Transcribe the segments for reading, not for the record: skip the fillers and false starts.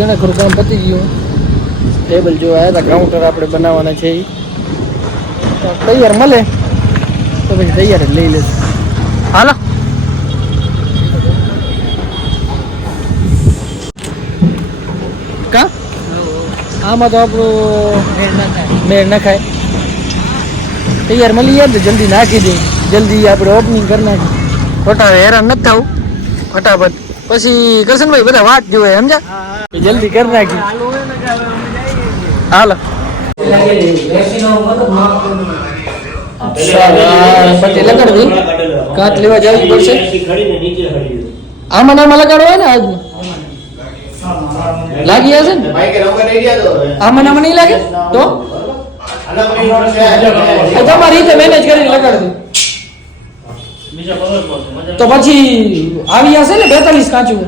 ઘણા ખરું કામ પતી ગયું. ટેબલ જો આવ્યા હતા, કાઉન્ટર આપણે બનાવવાના છે. તૈયાર મળે તો પછી તૈયાર જ લઈ લેશું. હાલો કા આમાં તો આપણું મેળ ના ખાય. તૈયાર મળી જાય તો જલ્દી નાખી દઈએ, જલ્દી આપણે ઓપનિંગ કરી નાખીએ. ખોટા હેરાન નથી થવું ફટાફટ. પછી કરશનભાઈ બધા વાત જોવે સમજા, જલ્દી કરી નાખી. હાલો પછી લગાડવી, કાચ લેવા જવું પડશે. આમાં નામાં લગાડવા હોય ને આજનું લાગી જશે ને. આમાં નામાં નહીં લાગે તો તમારી રીતે મેનેજ કરીને લગાડી દો. તો પછી આવી જશે ને 42 કાચું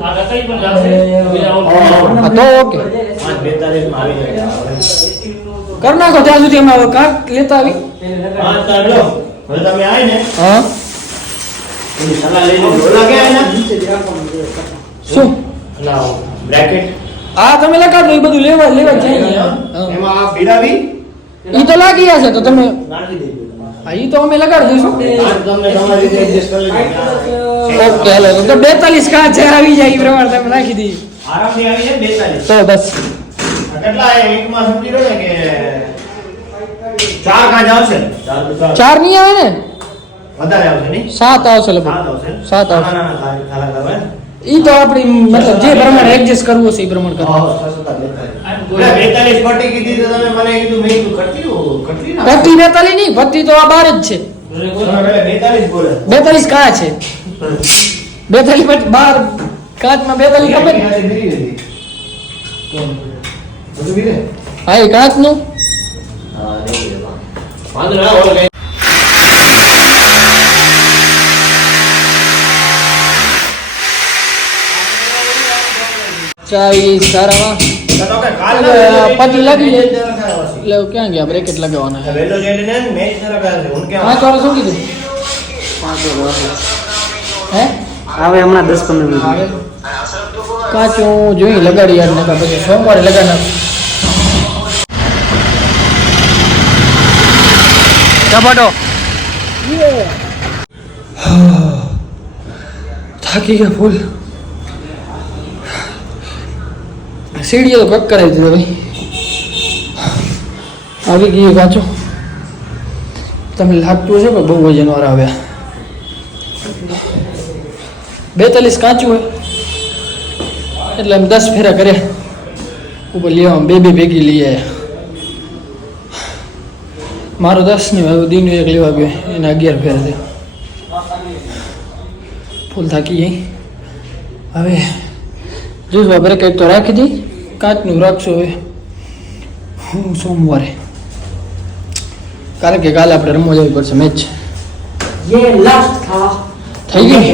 તો ઓકે કર નાખો. ત્યાં સુધી અમે કાચ લેતા આવી. શું હા તમે લગાડો, એ બધું લેવા જાય. ઈ તો લાગી જશે તો તમે ઈ તો અમે લગાડી દઈશું. ઓકે હાલો તો 42 કાચ આવી જાય એ પ્રમાણે તમે નાખી દઈએ. તો બસ ચાર નહીં આવે ને, 7 આવશે લગભગ. 7 આવશે. ઈ તો આપણી મતલબ જે પ્રમાણે એડજસ્ટ કરવું હશે એ પ્રમાણે કરવું. કટી 42 નહીં, ભટ્ટી તો આ 12 જ છે. 42 કાચ છે. 42 12 કાચમાં 42 ખબર. હા એ કાચનું ચાવી સારામાં પતિ લાગી જાય એટલે ક્યાં ગયા બ્રેકેટ લગાવવાના. 5 વાળો શું કીધું? 5 વાળો હે આવે હમણાં 10-15 મિનિટ. કાચું જોઈ લગાડી યાર નકા પછી સોમવારે લગાડના. ટમાટો થાકી ગયા ફૂલ. સીડીઓ તો કટ કરાવી દીધો ભાઈ. આવી ગઈ કાચો. તમને લાગતું હશે કે બહુ વજનવાળા આવ્યા. 42 કાચું હોય એટલે એમ 10 ફેરા કર્યા ઉપર લેવા. બે ભેગી લઈ આવ્યા. મારો 10 નહીં હવે દીનું એક લેવા ગયો એને 11 ફેરા થયા. ફૂલ થાકી જાય. હવે જોઈશું બ્રેકેટ તો રાખી દઈ, કાચનું રાખશો હવે સોમવારે, કારણ કે કાલે આપણે રમવા જવી પડશે મેચ. થઈ ગઈ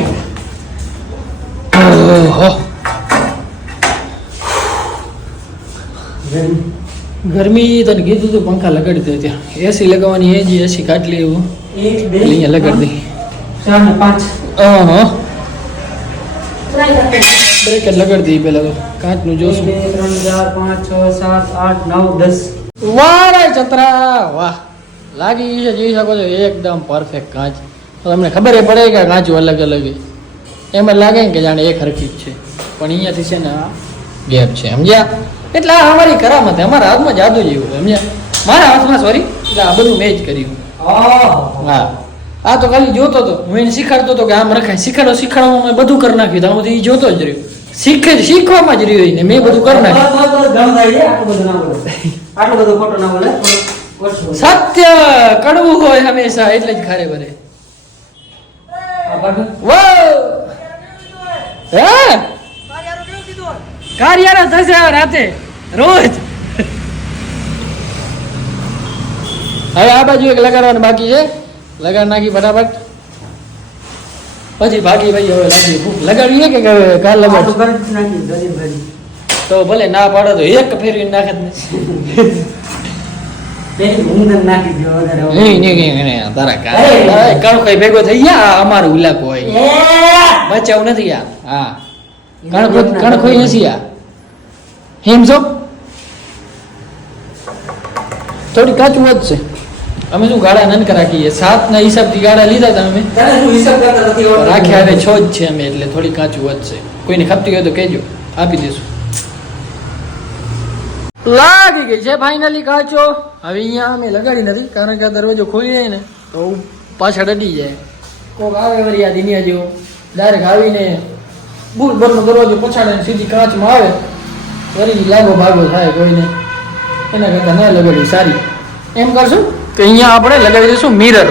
ગરમી. તને કીધું તું પંખા લગાડી દે. ત્યાં એસી લગાવવાની એ જ એસી કાટલી એવું અહીંયા લગાડી દઈ. 5 બ્રેકેટ લગાડી દઈએ પેલા તો. કાચનું જોશું. 2 3 4 5 6 7 8 9 10. વાહ ચતરા વાહ લાગી છે. જોઈ શકો છો એકદમ પરફેક્ટ કાચ. તમને ખબર એ પડે કે કાચું અલગ અલગ એમ જ લાગે ને કે જાણે એક હરખી જ છે, પણ અહીંયાથી છે ને આ ગેપ છે સમજ્યા. એટલે આ અમારી કરામત, અમારા હાથમાં જાદુ જેવું સમજ્યા. મારા હાથમાં સોરી એટલે આ બધું મેં જ કર્યું. હા આ તો ખાલી જોતો હતો, હું એને શીખવાડતો હતો કે આમ રખાય. શીખવાડવામાં મેં બધું કરી નાખ્યું. તો હું એ જોતો જ રહ્યો, શીખવામાં જ રહ્યો ને મેં બધું કરી નાખ્યું. સત્ય કડવું હોય હંમેશા એટલે જ ખારે બને. કાર્યારો થશે રાતે રોજ. હવે આ બાજુ એક લગાડવાનું બાકી છે, લગાડ નાખી ફટાફટ. પછી ભાગી ભાઈ હવે લાગી ભૂખ લગાડીએ કે કાલ લગાડ તો ભલે ના પાડો તો એક ફેરવી નાખે જ નહીં. તારા કણ કઈ ભેગો થઈ ગયા અમારું ઇલાકો હોય બચાવ નથી યાર. હા કણ કોઈ નથી યાર. હિમજો થોડી કાચું વધશે. અમે શું ગાળા નાનકા રાખીએ, 7 ના હિસાબથી ગાળા લીધા હતા અમે, રાખ્યા હવે 6 જ છે અમે, એટલે થોડી કાચું વધશે. કોઈને ખપતી હોય તો કહેજો, આપી દઈશું. લાગી ગઈ છે ફાઇનલી કાચો. હવે અહીંયા અમે લગાડી નથી, કારણ કે આ દરવાજો ખોલી જાય ને તો પાછળ અડી જાય. કોક આવે વળી આ દિનિયા જેવો ડાયરેક્ટ આવીને બૂર ભરનો દરવાજો પછાડે ને સીધી કાચમાં આવે, વળી લાગો ભાગો થાય કોઈને. એના કરતાં ના લગાડી સારી. એમ કરશું કે અહીંયા આપણે લગાવી દઈશું મિરર.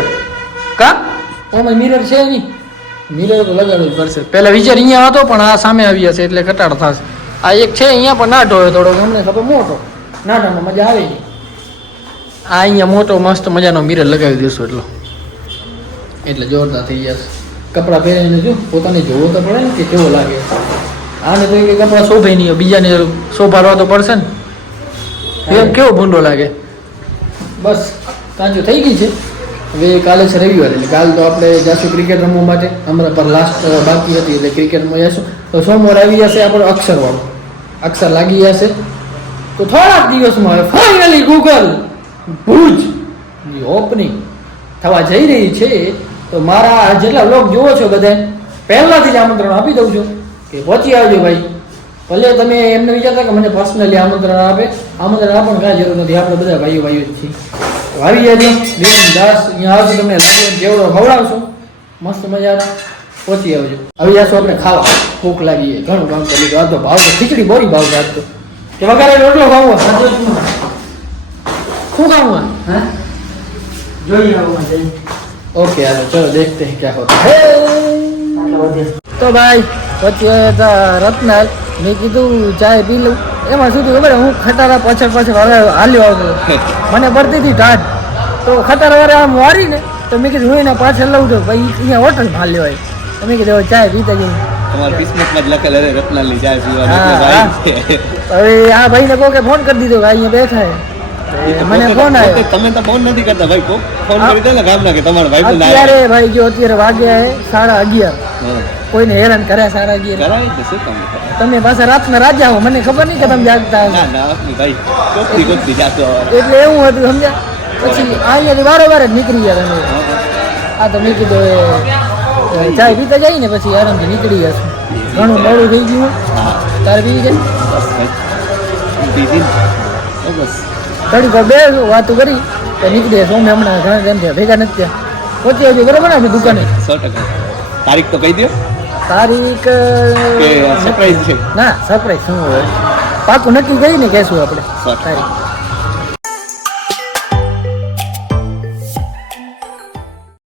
કા ઓમાં મિરર છે નહીં, મિરર તો લગાડવું જ પડશે. પહેલા વિચાર અહીંયા હતો પણ આ સામે આવી જશે એટલે ઘટાડો થશે. આ એક છે અહીંયા પણ નાટો હોય થોડોક, અમને ખબર મોટો, નાટામાં મજા આવે નહીં. આ અહીંયા મોટો મસ્ત મજાનો મિરર લગાવી દઈશું એટલે જોરદાર થઈ જશે. કપડાં પહેરીને જો પોતાને જોવો તો પડે ને કે કેવો લાગે. આને તો કે કપડાં શોભે નહીં, બીજાને શોભાડવા તો પડશે ને. એમ કેવો ભૂંડો લાગે. બસ કાંચો થઈ ગઈ છે. હવે કાલે છે રવિવાર, એટલે કાલ તો આપણે જઈશું ક્રિકેટ રમવા માટે. હમણાં પર લાસ્ટ બાકી હતી એટલે ક્રિકેટમાં જઈશું. તો સોમવારે આવી જશે આપણો અક્ષરવાળો, અક્ષર લાગી જશે. તો થોડાક દિવસમાં હવે ફાઇનલી ગૂગલ ભુજ ઓપનિંગ થવા જઈ રહી છે. તો મારા જેટલા વ્લોગ જોવો છો બધા પહેલાથી જ આમંત્રણ આપી દઉં છું કે પહોંચી આવજો ભાઈ. ભલે તમે એમને વિચારતા કે મને પર્સનલી આમંત્રણ આપે, આમંત્રણ આપવાની કાંઈ જરૂર નથી, આપણે બધા ભાઈઓ જ છીએ. તો આવી જાજો દાસ, અહીંયા આવજો, તમને જેવડો ખવડાવશું મસ્ત મજાના. પહોંચી આવજો. આવી જશું આપણે ખાવા, ભૂખ લાગી છે, ઘણું કામ કરી લીધું. આ તો ભાવ તો ખીચડી બોરી ભાવ રાખતો કે વગારે રોટલો ખાવો, શું ખાવું? હા જોઈએ આવું જઈએ. ઓકે હાલો ચલો દેખતે હૈ ક્યા હોતા હે. તો ભાઈ પછી રત્નાલ મેં કીધું ચાય પી લઉં. એમાં શું થયું ખબર, હું ખટારા પાછળ હાલ્યો આવતો, મને પડતી હતી ટાઢ. તો ખટારા વાળા આમ વારી ને તો મેં કીધું હું એને પાછળ લઉં છું ભાઈ, અહીંયા હોટલમાં હાલ્યો હોય. તો મેં કીધું ચાય પીતા જઈએ. હવે આ ભાઈને કોકે ફોન કરી દીધો કે અહીંયા બેઠા હે. મને ફોન આવ્યો. તમે તો ફોન નથી કરતા ભાઈ, ફોન કરી દે ને ગામના કે તમારો ભાઈ અત્યારે ભાઈ જો અત્યારે વાગ્યા હે 11:30. કોઈને હેરાન કર્યા 11:30. તમે પાછા રાતના રાજા હો, મને ખબર નહીં કે તમે જાગતા એટલે એવું હતું સમજ્યા. પછી અહીંયાથી વારોવાર જ નીકળી ગયા તમે. આ તો મેં કીધું ચાય પીતા જાય ને પછી આરામથી નીકળી જશે. ઘણું મોડું થઈ ગયું. તારે પી જાય થોડીક વાર બે વાતો કરી તો નીકળી સોમે. હમણાં ઘણા ટાઈમ થયા ભેગા નથી થયા. પહોંચી આવજો બરોબર ને આપણી દુકાને. 100%. તારીખ તો કહી દો. તારીખ સરપ્રાઈઝ છે ના, સરપ્રાઈઝ શું હોય પાકું નક્કી કરીને કહેશું આપણે તારીખ.